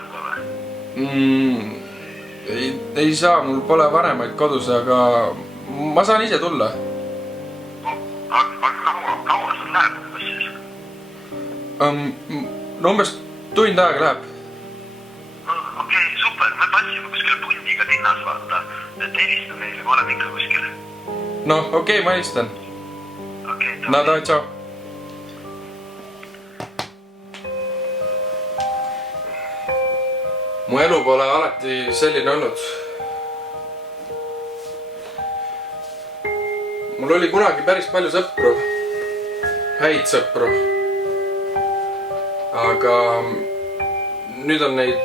tuua või? Ei saa, mul pole vanemaid kodus, aga ma saan ise tulla. Aga kaua sul läheb umbes siis? No umbes tund aega läheb. Okei, super, me patsime kuskile pundiga linnas vaata. Helista meile, ma olen ikka kuskil. No okei, ma helistan. Okei, No davai, tšau. Mu elu pole alati selline olnud. Mul oli kunagi päris palju sõpru. Häid sõpru. Aga nüüd on neid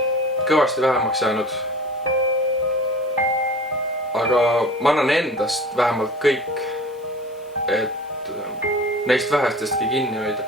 kõvasti vähemaks jäänud. Aga ma annan endast vähemalt kõik, et neist vähestestki kinni hoida.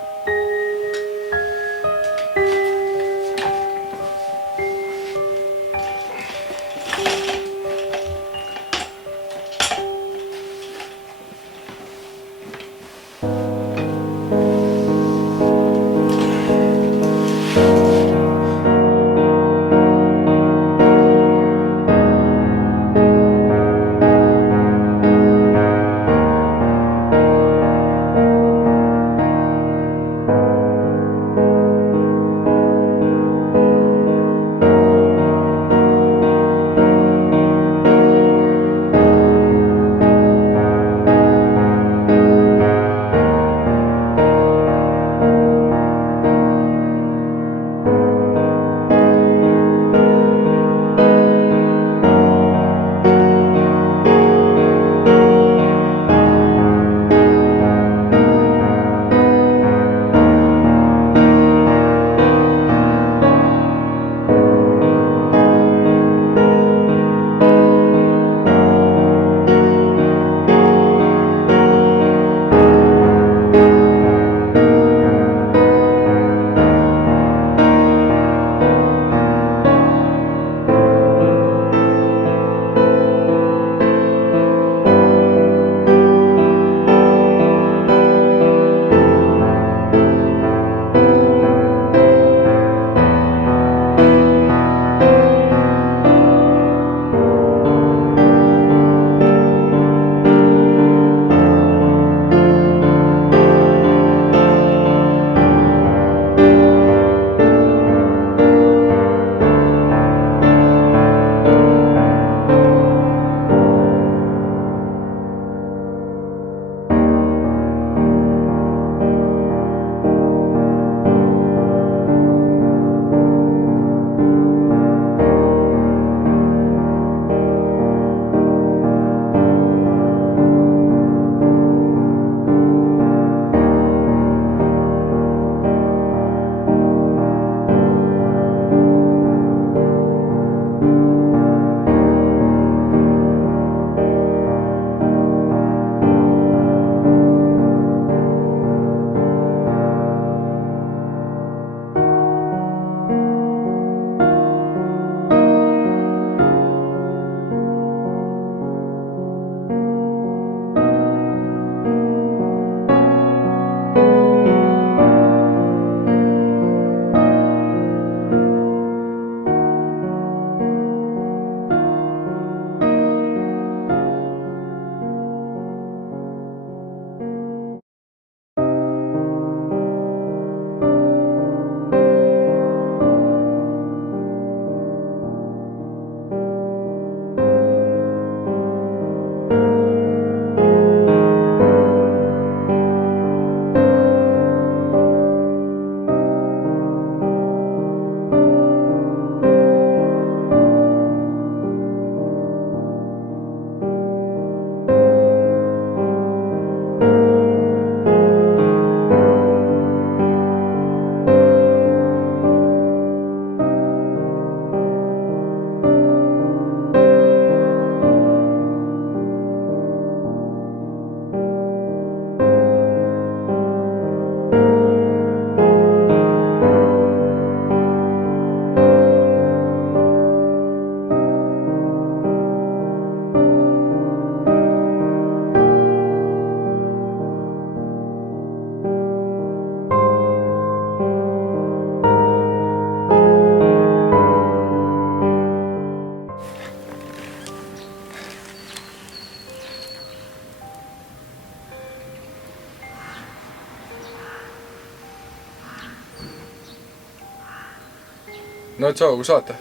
no tšau, kus olete?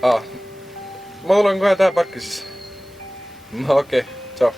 Ma tulen kohe täheparki siis. No okei, tšau.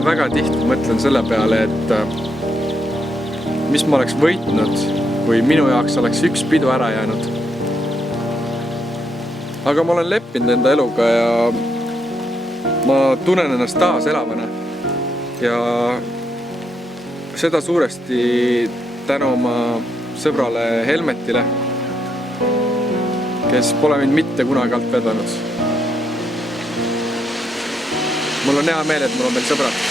Väga tihti mõtlen selle peale, et mis ma oleks võitnud, kui minu jaoks oleks üks pidu ära jäänud. Aga ma olen leppinud enda eluga ja ma tunnen ennast taas elavana. Ja seda suuresti tänu oma sõbrale Helmetile, kes pole mind mitte kunagi alt vedanud. Mul on hea meel, et mul on veel sõbrad.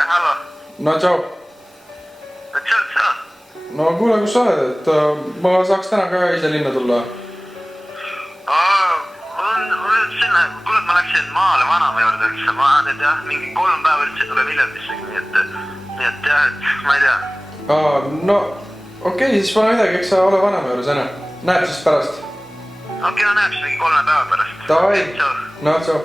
Ja hallo. No tšau. Tšau. No kuule, kus sa oled, et ma saaks täna ka ise linna tulla. Kuule, ma läksin maale vanama juurde üldse. Ma nüüd jah, mingi 3 päeva üldse tule Viljandissegi, nii et jah, et ma ei tea. No okei, siis pole midagi, eks sa ole vanama juures, enne. Näeb siis pärast. Okei, no näeb siis mingi 3 päeva pärast. Davai. Tšau. No tšau.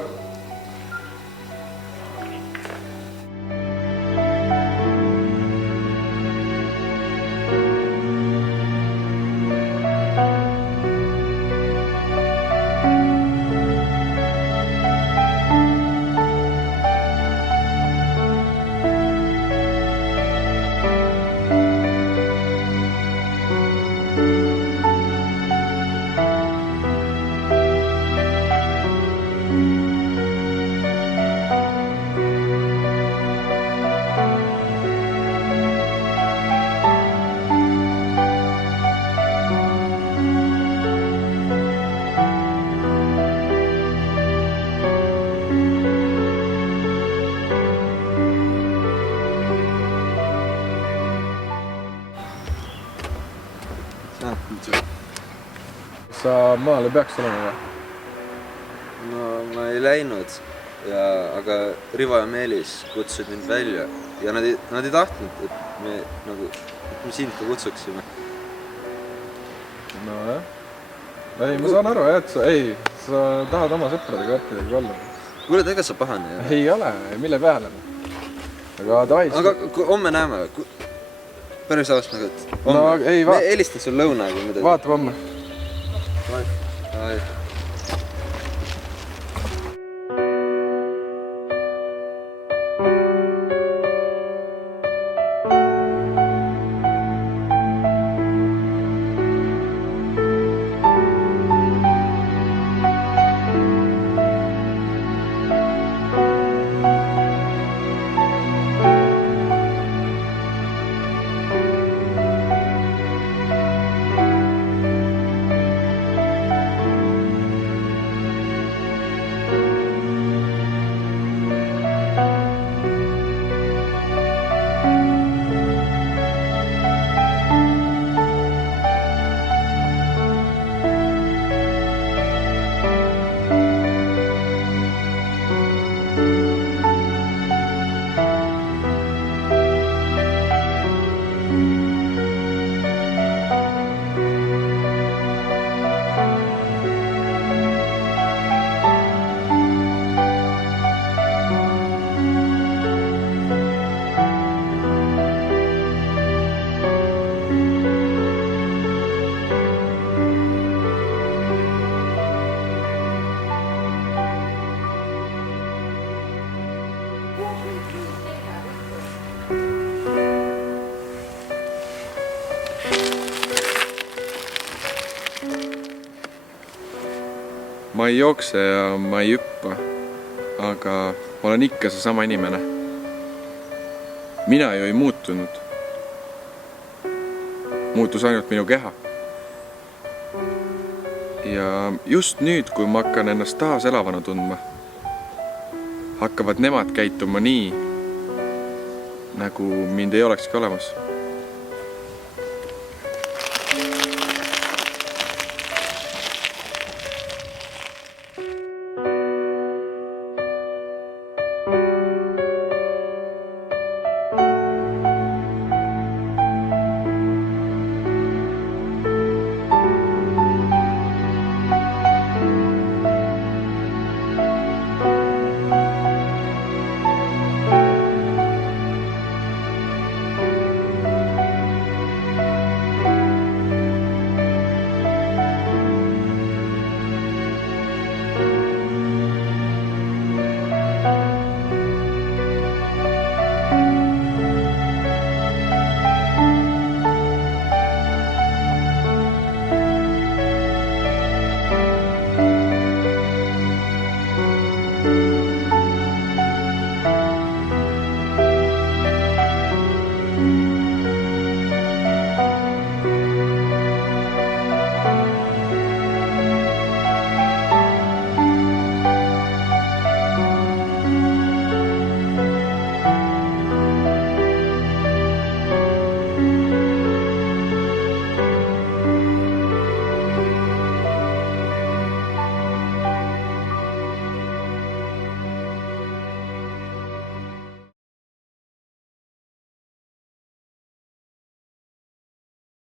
sa maale peaks olema või? No ma ei läinud, aga Rivo ja Meelis kutsusid mind välja ja nad ei tahtnud, et me sind ka kutsuksime. Nojah. Ei, ma saan aru, et sa tahad oma sõpradega värkidega olla. Kuule, ega sa pahane? Ei ole, mille peale. Aga homme näeme. Päris aast nagu, et homme. Me helistan sul lõunaga midagi. Vaatab homme. Ai. Ma ei jookse ja ma ei hüppa, aga ma olen ikka seesama inimene. Mina ju ei muutunud. Muutus ainult minu keha. Ja just nüüd, kui ma hakkan ennast taas elavana tundma, hakkavad nemad käituma nii, nagu mind ei olekski olemas.